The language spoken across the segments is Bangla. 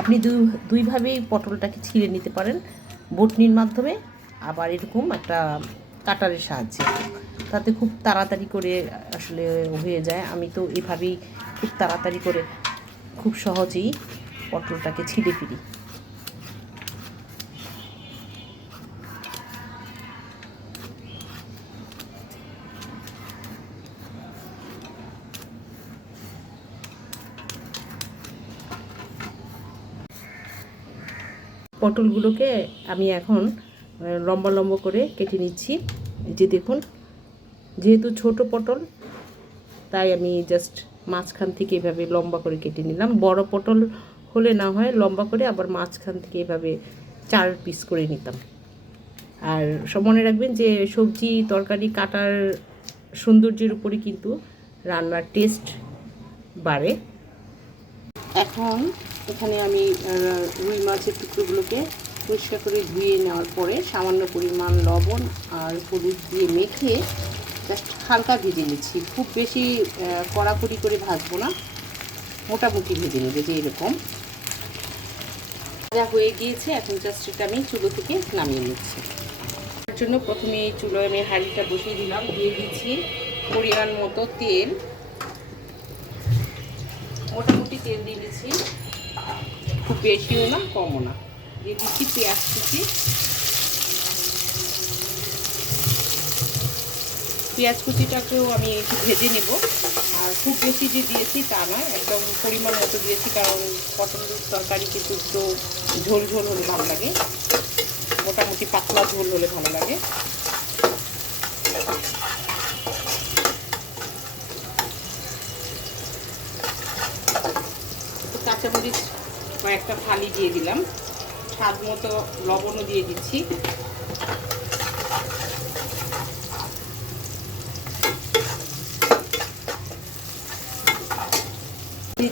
আপনি দুইভাবেই পটলটাকে ছিঁড়ে নিতে পারেন, বটনির মাধ্যমে, আবার এরকম একটা কাটারের সাহায্যে। তাতে খুব তাড়াতাড়ি করে আসলে হয়ে যায়। আমি তো এভাবেই খুব তাড়াতাড়ি করে খুব সহজেই পটলটাকে ছিঁড়ে ফেলি। পটলগুলোকে আমি এখন লম্বা লম্বা করে কেটে নিচ্ছি। এই যে দেখুন, যেহেতু ছোট পটল তাই আমি জাস্ট মাঝখান থেকে এভাবে লম্বা করে কেটে নিলাম। বড় পটল হলে না হয় লম্বা করে, আবার মাঝখান থেকে এভাবে 4 পিস করে নিতাম। আর সব মনে রাখবেন যে সবজি তরকারি কাটার সৌন্দর্যের উপরে কিন্তু রান্নার টেস্ট বাড়ে। এখন এখানে আমি রুই মাছের টুকরোগুলোকে পরিষ্কার করে ধুয়ে নেওয়ার পরে সামান্য পরিমাণ লবণ আর হলুদ দিয়ে মেখে জাস্ট হালকা ভেজে নিচ্ছি। খুব বেশি কড়াকড়ি করে ভাজবো না, মোটামুটি ভেজে নেবে যে এরকম। ভাজা হয়ে গিয়েছে, এখন জাস্ট এটা আমি চুলো থেকে নামিয়ে নিচ্ছি। তার জন্য প্রথমে এই চুলোয় আমি হাঁড়িটা বসিয়ে দিলাম, দিয়ে দিচ্ছি পরিমাণ মতো তেল। মোটামুটি তেল দিয়ে দিচ্ছি, খুব বেশিও না কমও না। দিয়ে দিচ্ছি পেঁয়াজ কুচি। পেঁয়াজ কুচিটাকেও আমি একটু ভেজে নেব। আর খুব বেশি যে দিয়েছি তা নয়, একদম পরিমাণ মতো দিয়েছি, কারণ পটলের তরকারি কিন্তু একটু ঝোল ঝোল হলে ভালো লাগে, মোটামুটি পাতলা ঝোল হলে ভালো লাগে। কাঁচামরিচ কয়েকটা ফালি দিয়ে দিলাম, স্বাদ মতো লবণও দিয়ে দিচ্ছি।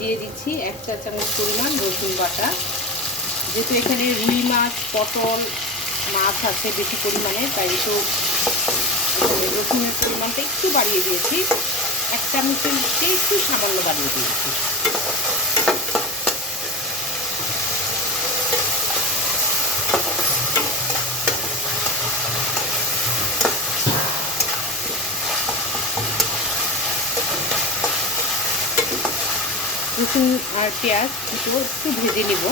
দিয়ে দিচ্ছি 1 চা চামচ পরিমাণ রসুন বাটা। যেহেতু এখানে রুই মাছ পটল মাছ আছে বেশি পরিমাণে, তাই একটু রসুনের পরিমাণটা একটু বাড়িয়ে দিয়েছি, 1 চামচের চেয়ে একটু সামান্য বাড়িয়ে দিয়েছি। রসুন আর পেঁয়াজ দুটো একটু ভেজে নেব।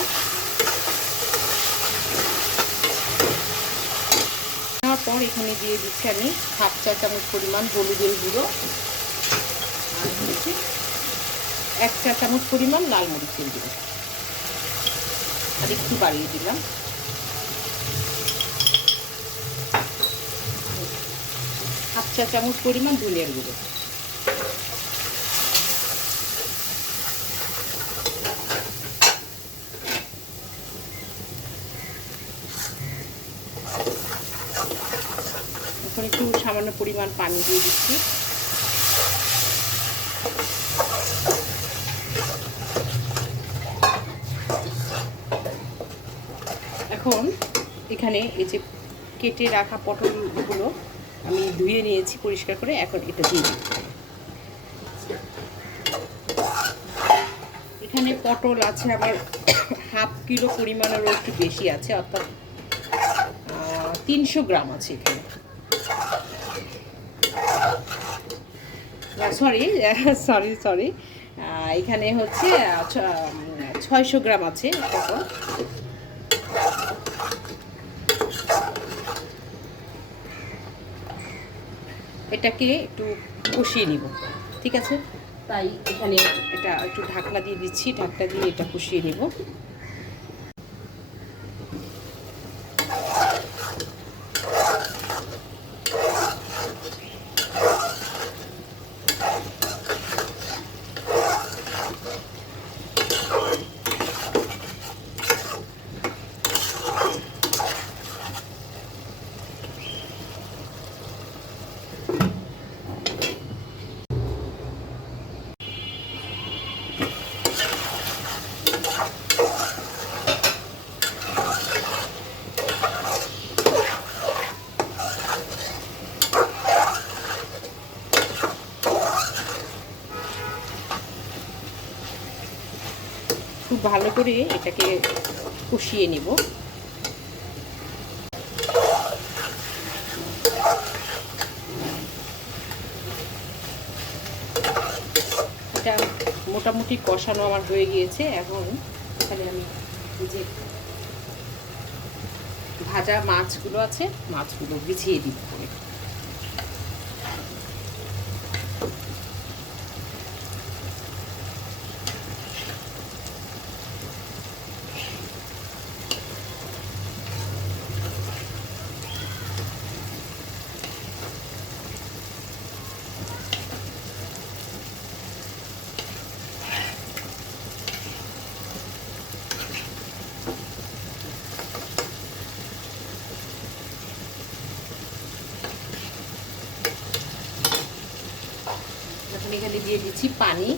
তারপর এখানে দিয়ে দিচ্ছি আমি 1/2 চা চামচ পরিমাণ হলুদের গুঁড়ো, আর হচ্ছে 1 চা চামচ পরিমাণ লাল মরিচের গুঁড়ো, আর একটু বাড়িয়ে দিলাম। 1/2 চা চামচ পরিমাণ ধনিয়ার গুঁড়ো। এখন একটু সামান্য পরিমাণ পানি দিয়ে দিচ্ছি। এখন এখানে এই যে কেটে রাখা পটলগুলো আমি ধুয়ে নিয়েছি পরিষ্কার করে, এখন এটা দিয়ে দিচ্ছি। এখানে পটল আছে আবার 1/2 কিলো পরিমাণেরও একটু বেশি আছে, অর্থাৎ 300 গ্রাম আছে এখানে। সরি এখানে হচ্ছে 600 গ্রাম আছে পটল। এটাকে একটু কষিয়ে নিব, ঠিক আছে? তাই এখানে এটা একটু ঢাকনা দিয়ে দিচ্ছি, ঢাকনা দিয়ে এটা কষিয়ে নেব। খুব ভালো করে এটাকে কষিয়ে নেব। এটা মোটামুটি কষানো আমার হয়ে গিয়েছে। এখন এখানে আমি এই যে ভাজা মাছগুলো আছে, মাছগুলো বিছিয়ে দিব করে। এখন এখানে দিয়ে দিচ্ছি পানি।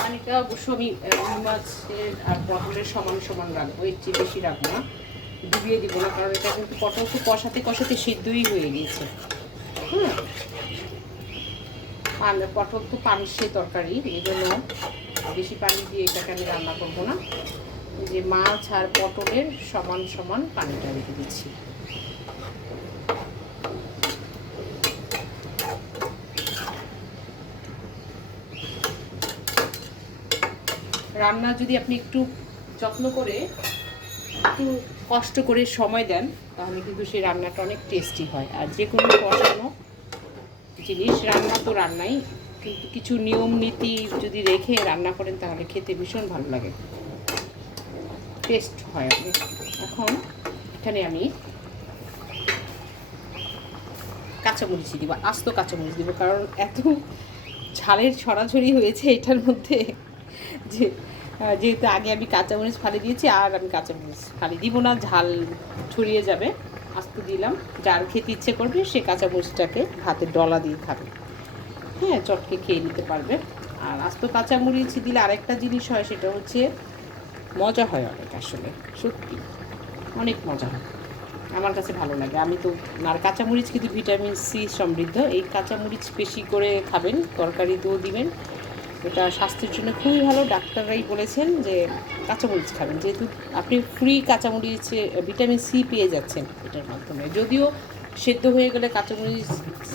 পানিটা অবশ্য আমি রুই মাছের আর পটলের সমান সমান রাখবো, এর চেয়ে বেশি রাখবো না, ডুবিয়ে দিব না, কারণ এটা কিন্তু পটল তো কষাতে কষাতে সিদ্ধই হয়ে গিয়েছে। পটল তো পানসে তরকারি, এই জন্য বেশি পানি দিয়ে এটাকে আমি রান্না করবো না। এই যে মাছ আর পটলের সমান সমান পানিটা রেখে দিচ্ছি। রান্না যদি আপনি একটু যত্ন করে, একটু কষ্ট করে সময় দেন, তাহলে কিন্তু সেই রান্নাটা অনেক টেস্টি হয়। আর যে কোনো কষানো জিনিস, রান্না তো রান্নাই, কিন্তু কিছু নিয়ম নীতি যদি রেখে রান্না করেন তাহলে খেতে ভীষণ ভালো লাগে, টেস্ট হয় অনেক। এখন এখানে আমি কাঁচামরিচ দিব, আস্ত কাঁচামরিচ দিব, কারণ এত ঝালের ছড়াছড়ি হয়েছে এটার মধ্যে যে যেহেতু আগে আমি কাঁচামরিচ ফালি দিয়েছি, আর আমি কাঁচামরিচ ফালি দিব না, ঝাল ছড়িয়ে যাবে। আস্ত দিলাম, যার খেতে ইচ্ছে করবে সে কাঁচামরিচটাকে ভাতের ডলা দিয়ে খাবে, হ্যাঁ, চটকে খেয়ে নিতে পারবে। আর আস্ত কাঁচামরিচ দিলে আরেকটা জিনিস হয়, সেটা হচ্ছে মজা হয় অনেক, আসলে সত্যি অনেক মজা হয়, আমার কাছে ভালো লাগে। আমি তো, আর কাঁচামরিচ কিন্তু ভিটামিন সি সমৃদ্ধ, এই কাঁচামরিচ বেশি করে খাবেন, তরকারিতেও দিবেন, এটা স্বাস্থ্যের জন্য খুবই ভালো। ডাক্তাররাই বলেছেন যে কাঁচামরিচ খাবেন, যেহেতু আপনি ফ্রি কাঁচামরিচে ভিটামিন সি পেয়ে যাচ্ছেন এটার মাধ্যমে। যদিও সেদ্ধ হয়ে গেলে কাঁচামরিচ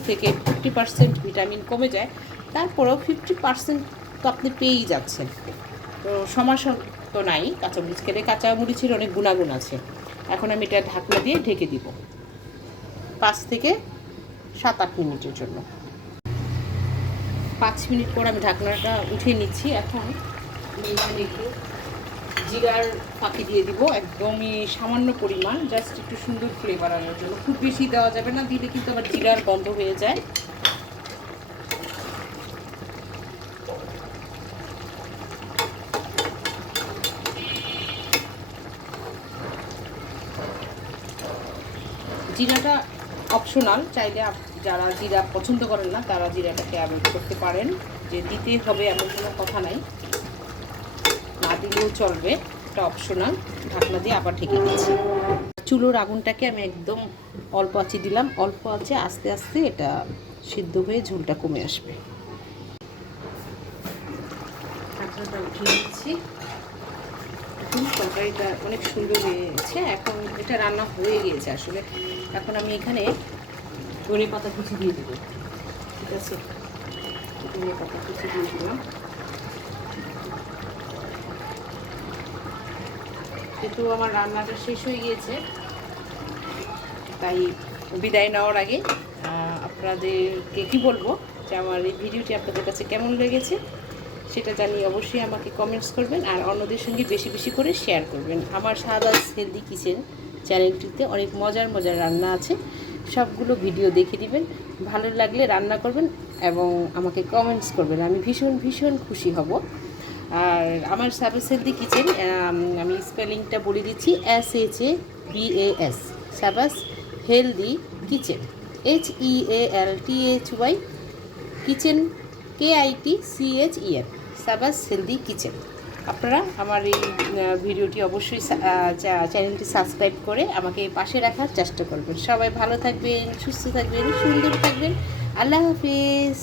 থেকে 50% ভিটামিন কমে যায়, তারপরেও 50% তো আপনি পেয়েই যাচ্ছেন। তো সমস্যা তো নাই, কাঁচামরিচ খেলে কাঁচামরিচের অনেক গুণাগুণ আছে। এখন আমি এটা ঢাকনা দিয়ে ঢেকে দিব 5 থেকে 7-8 মিনিটের জন্য। 5 মিনিট পর আমি ঢাকনাটা উঠিয়ে নিচ্ছি। এখন এখানে একটু জিরার ফাঁকি দিয়ে দিব, একদমই সামান্য পরিমাণ, জাস্ট একটু সুন্দর ফ্লেভার আনার জন্য। খুব বেশি দেওয়া যাবে না, দিলে কিন্তু আবার জিরার গন্ধ হয়ে যায়। জিরাটা অপশনাল, চাইলে যারা জিরা পছন্দ করেন না তারা জিরাটাকে অ্যাভয়েড করতে পারেন, যে দিতে হবে এমন কোনো কথা নাই, না দিলেও চলবে, এটা অপশনাল। ঢাকনা দিয়ে আবার ঢেকে দিচ্ছি। চুলোর আগুনটাকে আমি একদম অল্প আঁচে দিলাম, অল্প আঁচে আস্তে আস্তে এটা সিদ্ধ হয়ে ঝোলটা কমে আসবে। ঢাকনাটা উঠিয়ে দিচ্ছি। এখন তরকারিটা অনেক সুন্দর হয়েছে, এখন এটা রান্না হয়ে গিয়েছে আসলে। এখন আমি এখানে ধনে পাতা কুচি দিয়ে দেবো, ঠিক আছে, ধনে পাতা কুচি দিয়ে দিলাম। যেহেতু আমার রান্নাটা শেষ হয়ে গিয়েছে, তাই বিদায় নেওয়ার আগে আপনাদেরকে কি বলবো, যে আমার এই ভিডিওটি আপনাদের কাছে কেমন লেগেছে সেটা জানিয়ে অবশ্যই আমাকে কমেন্টস করবেন, আর অন্যদের সঙ্গে বেশি বেশি করে শেয়ার করবেন। আমার শাহবাজ হেলদি কিচেন চ্যানেলটিতে অনেক মজার মজার রান্না আছে, সবগুলো ভিডিও দেখে দিবেন, ভালো লাগলে রান্না করবেন এবং আমাকে কমেন্টস করবেন, আমি ভীষণ ভীষণ খুশি হব। আর আমার শাহবাজ হেলদি কিচেন, আমি স্পেলিংটা বলে দিচ্ছি, SHABAS, Shahbaz healthy kitchen, HEALTHY, kitchen KITCHEN, Shahbaz healthy kitchen. আপনারা আমার এই ভিডিওটি অবশ্যই চ্যানেলটি সাবস্ক্রাইব করে আমাকে পাশে রাখার চেষ্টা করবেন। সবাই ভালো থাকবেন, সুস্থ থাকবেন, সুন্দর থাকবেন। আল্লাহ হাফিজ।